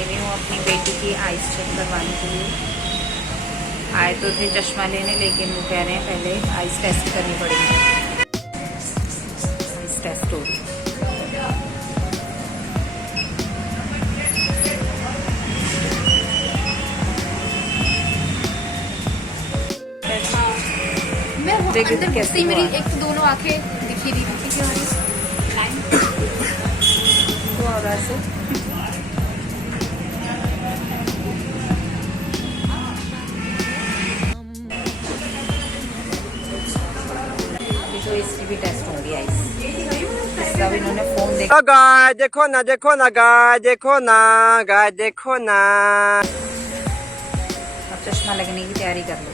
आई हुई हूँ अपनी बेटी की आइस चेक करवाने के लिए। आए तो थे चश्मा लेने, लेकिन वो कह रहे हैं पहले आइस टेस्ट करनी पड़ेगी। आइस टेस्ट होगी। देखिए कैसी मेरी एक तो दोनों आंखें दिखी रही थी हमारी लाइन तो और ऐसे तो इसकी भी टेस्ट होगी आइस। इसका भी इन्होंने फोन देखा। गाय देखो ना, देखो ना गाय, देखो ना गाय, देखो ना। अब चश्मा लगने की तैयारी कर लो।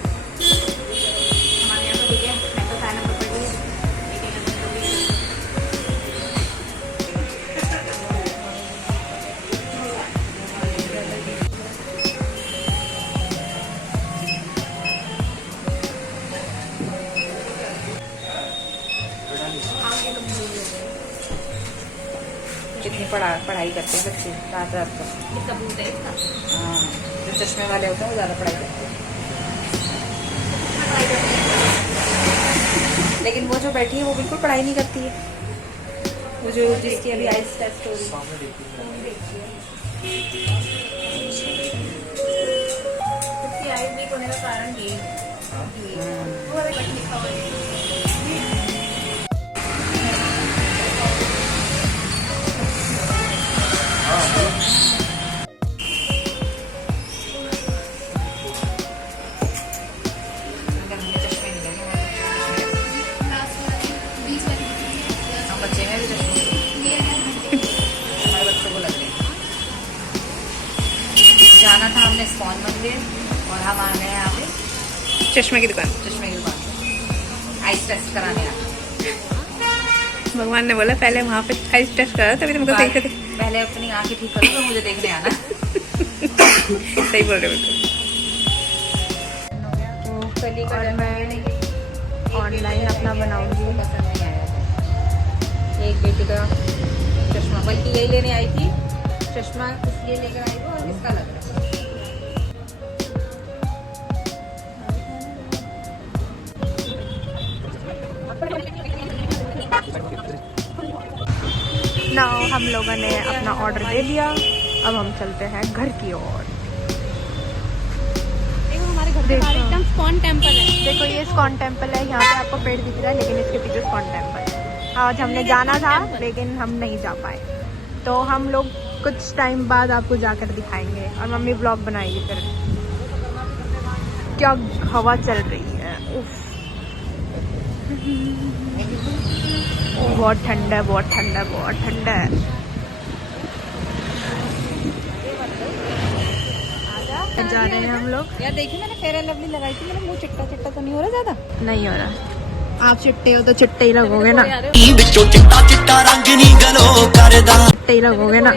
कितनी पढ़ाई करते हैं बच्चे रात रात को। हाँ, जो चश्मे वाले होते हैं वो ज़्यादा पढ़ाई करते हैं। लेकिन वो जो बैठी है वो बिल्कुल पढ़ाई नहीं करती है। वो जो जिसकी अभी आइस टेस्ट हो रही है। उसकी आइज वीक होने का कारण ये है। वो अभी बट लिखा हुआ है। जाना था हमने स्पॉन मंदिर और हम आ गए यहाँ पे चश्मे की दुकान। चश्मे की दुकान आइस टेस्ट कराने आए। भगवान ने बोला पहले वहाँ पे आइस टेस्ट करा तभी तुमको सही से पहले अपनी आंखें ठीक करो तो मुझे देखने आना। सही बोल रहे हो बिल्कुल। कली का ऑनलाइन अपना बनाऊंगी। पसंद नहीं आया। एक बेटी का चश्मा, बल्कि यही लेने आई थी चश्मा, इसलिए लेकर आई थी और इसका लग रहा है। नाउ हम लोगों ने अपना ऑर्डर दे दिया। अब हम चलते हैं घर की ओर। देखो हमारे घर के बाहर एकदम स्कॉन टेम्पल है। देखो ये स्कॉन टेम्पल है। यहाँ पे आपको पेड़ दिख रहा है, लेकिन इसके पीछे स्कॉन टेम्पल है। आज हमने जाना था लेकिन हम नहीं जा पाए, तो हम लोग कुछ टाइम बाद आपको जाकर दिखाएंगे और मम्मी ब्लॉग बनाएगी फिर। क्या हवा चल रही है, उफ। बहुत ठंडा है, बहुत ठंडा है, बहुत ठंडा है। जा रहे हैं हम लोग। यार देखिए मैंने फेयर एंड लवली लगाई थी, मेरा मुंह चिट्टा चिट्टा तो नहीं हो रहा ज्यादा? नहीं हो रहा। आप चिट्टे हो तो चिट्टे ही लगोगे ना। चिट्टे ही लगोगे ना।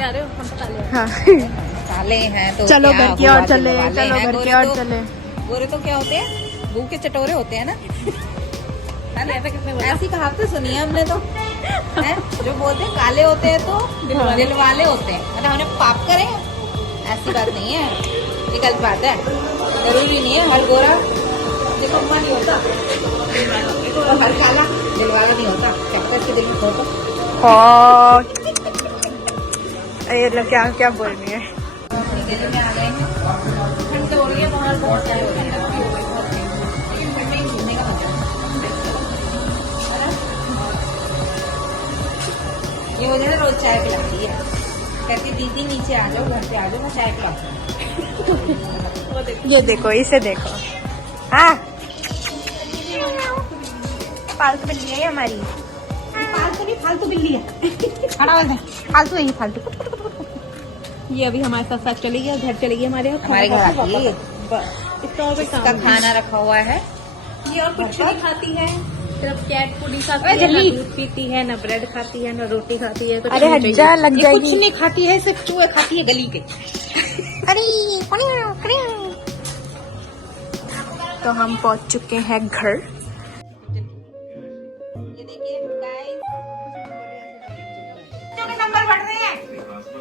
हाँ। काले हैं तो चलो क्या घर की हुआ, ओर चले, वाले चलो हैं, घर गोरे की ओर तो- चले। गोरे तो क्या होते हैं, भूखे चटोरे होते हैं ना। ऐसी कहावतें सुनी है हमने तो है? जो बोलते हैं काले होते हैं तो दिल वाले होते हैं, मतलब हमने पाप करे। ऐसी बात नहीं है, ये गलत बात है। जरूरी नहीं है हर गोरा देखो अम्मा नहीं होता और हर काला दिल वाला नहीं होता। कैक्टस के दिल में होता। ये लोग क्या क्या बोल रही है। दिल्ली में आ गए हैं, ठंड तो हो रही है बाहर, बहुत सारे हो रही है। घूमने का मजा ये मुझे ना रोज चाय पिलाती है, कहती दीदी नीचे आ जाओ, घर पे आ जाओ, मैं चाय पिलाती हूँ। ये देखो, इसे देखो। हाँ पालतू बिल्ली है हमारी। फालतू नहीं, फालतू बिल्ली है। खड़ा हो जाए। फालतू है ये, फालतू। ये अभी हमारे साथ साथ चली गई, घर चली गई हमारे यहाँ। हमारे घर आती है, इसका और कोई इसका काम खाना रखा हुआ है। नहीं। ये और कुछ नहीं खाती है, सिर्फ कैट फूड ही खाती अरे है, ना जल्दी। दूध पीती है, ना ब्रेड खाती है, ना रोटी खाती है। कुछ अरे नहीं हट चाहिए। जा, लग ये कुछ जाएगी। नहीं खाती है, सिर्फ चूहे खाती है गली के। अरे तो हम पहुंच चुके हैं घर। ये देखिए गाइस, नंबर बढ़ रहे हैं।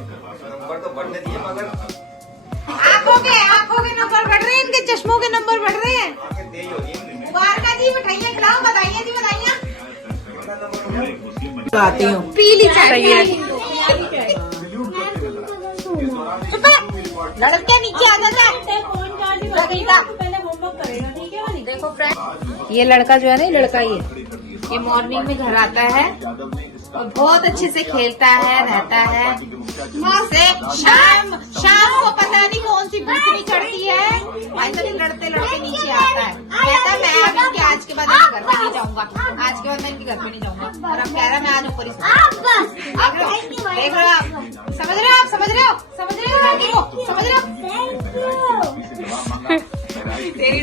नंबर तो बढ़ने दिए मगर आंखों के नंबर बढ़ रहे हैं, इनके चश्मों के नंबर बढ़ रहे हैं। आंखें तेज हो रही हैं। मुबारका जी, मिठाइयाँ खिलाओ, बधाइयाँ जी, बधाइयाँ। आती हूँ। पीली चाय सही है। लड़के नीचे आ जाता है। देखो फ्रेंड, ये लड़का जो है ना, लड़का ये मॉर्निंग में घर आता है और बहुत अच्छे से खेलता है, रहता है। से शाम को पता नहीं कौन सी भूतनी चढ़ती है, भाई तो लड़ते लड़ते नीचे आता है। कहता है मैं अब इनके आज के बाद इनके घर पे नहीं जाऊंगा, आज के बाद मैं इनके घर पे नहीं जाऊंगा। और अब कह रहा है मैं आज ऊपर ही देख रहे हो आप, समझ रहे हो आप, समझ रहे हो तेरी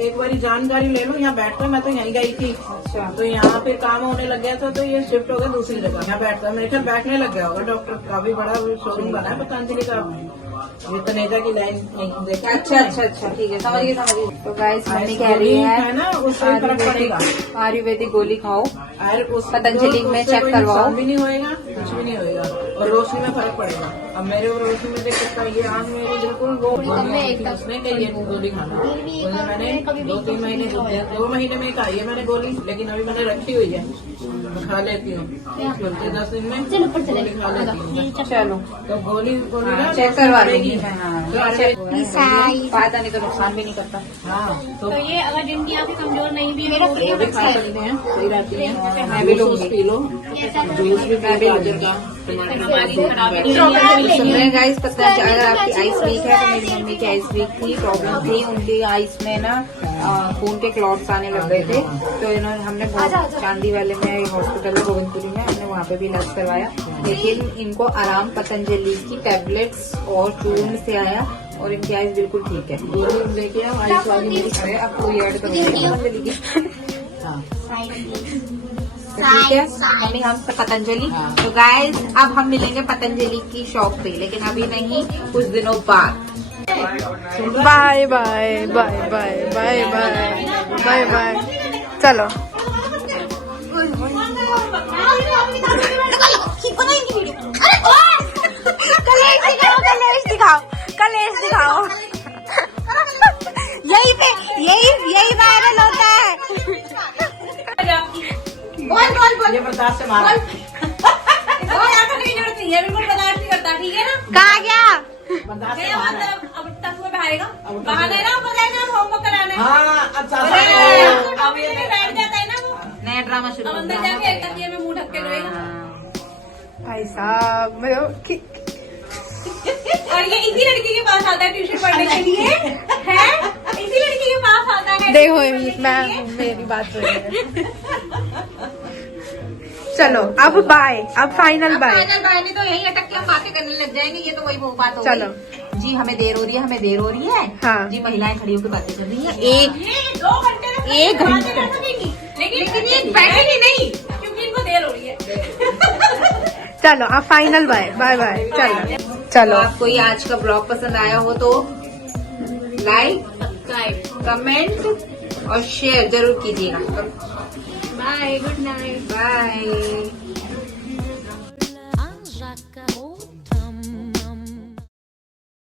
एक बारी जानकारी ले लो, यहाँ बैठकर मैं तो यहीं गई थी। अच्छा, तो यहाँ पे काम होने लग गया था, तो ये शिफ्ट हो गया दूसरी जगह। यहाँ बैठता मेरे ख्याल बैठने लग गया होगा। डॉक्टर काफी बड़ा शोरूम बना है पतंजलि का, ये तनेजा की लाइन देखा। अच्छा ठीक है, समझिए। तो गाइस मम्मी कह रही है ना, उससे फर्क पड़ेगा। आयुर्वेदिक गोली खाओ, उस पतंजलि में चेक करवाओ। नुकसान भी नहीं होएगा, कुछ भी नहीं होएगा, और रोशनी में फर्क पड़ेगा। अब मेरे को रोशनी में देख सकता है, ये आँख मेरी बिल्कुल वो उसने कही है गोली खाना। मैंने 2-3 महीने 2 महीने में खाई है मैंने गोली, लेकिन अभी मैंने रखी हुई है, मैं खा लेती हूँ। 10 दिन में गोली खा लेती हूँ। चलो तो गोली ना चेक करवा लेगी। फायदा नहीं तो नुकसान भी नहीं करता। हाँ, तो ये अगर जिनकी आंखें कमजोर नहीं भी वो भी खा सकते हैं, सही रहती है। मैं भी लूंगी। पी लो, जूस भी पी गाजर का, सुन रहे हैं गाइस, पता है अगर आपकी आइस वीक है तो मेरी मम्मी की आइस वीक थी, प्रॉब्लम थी, उनकी आइस में ना खून के क्लॉट्स आने लग गए थे। तो हमने चांदी वाले में हॉस्पिटल है गोविंदपुरी में, हमने वहाँ पे भी इलाज करवाया, लेकिन इनको आराम पतंजलि की टैबलेट्स और चूर्ण से आया और इनकी आइस बिल्कुल ठीक है। गोली लेके आओ, आइस वाली मेरी अरे अब कोई ऐड करोगे पतंजलि की? हाँ। ठीक है मम्मी, हम पतंजलि। तो गाइस अब हम मिलेंगे पतंजलि की शॉप पे, लेकिन अभी नहीं, कुछ दिनों बाद। Bye bye bye bye bye bye bye bye. चलो कलेश दिखाओ। यही वायरल होता है। बोल ये बर्दाश्त से मारा। बिल्कुल बर्दाश्त नहीं करता, ठीक है ना? कहा गया? बर्दाश्त से क्या मारा। मतलब अब तक में बहाएगा, बहाना है ना, ऊपर जाएगा होमवर्क कराना है। हाँ, अच्छा अब ये बैठ जाता है ना वो, नया ड्रामा शुरू अब अंदर जाके एक तकिए में मुंह ढक के रोएगा। भाई साहब और ये इसी लड़की के पास आता है ट्यूशन पढ़ने के लिए, है? इसी लड़की के पास आता है। देखो मैं मेरी बात सुन रही है। चलो अब बाय, अब फाइनल बाय। फाइनल बाय नहीं तो यही अटक के हम बातें करने लग जाएंगे, ये तो वही वो बात हो चलो। गई। जी हमें देर हो रही है, हमें देर हो रही है। हाँ। जी महिलाएं खड़ी होकर बातें कर रही है। ये 2 घंटे तक एक बातें घंटे। कर सकेंगी, लेकिन ये बैठेगी नहीं। क्योंकि इनको देर हो रही है। चलो अब फाइनल बाय बाय बाय। चलो तो चलो आपको ये आज का ब्लॉग पसंद आया हो तो लाइक, कमेंट और शेयर जरूर कीजिएगा। Bye, good night. बाय।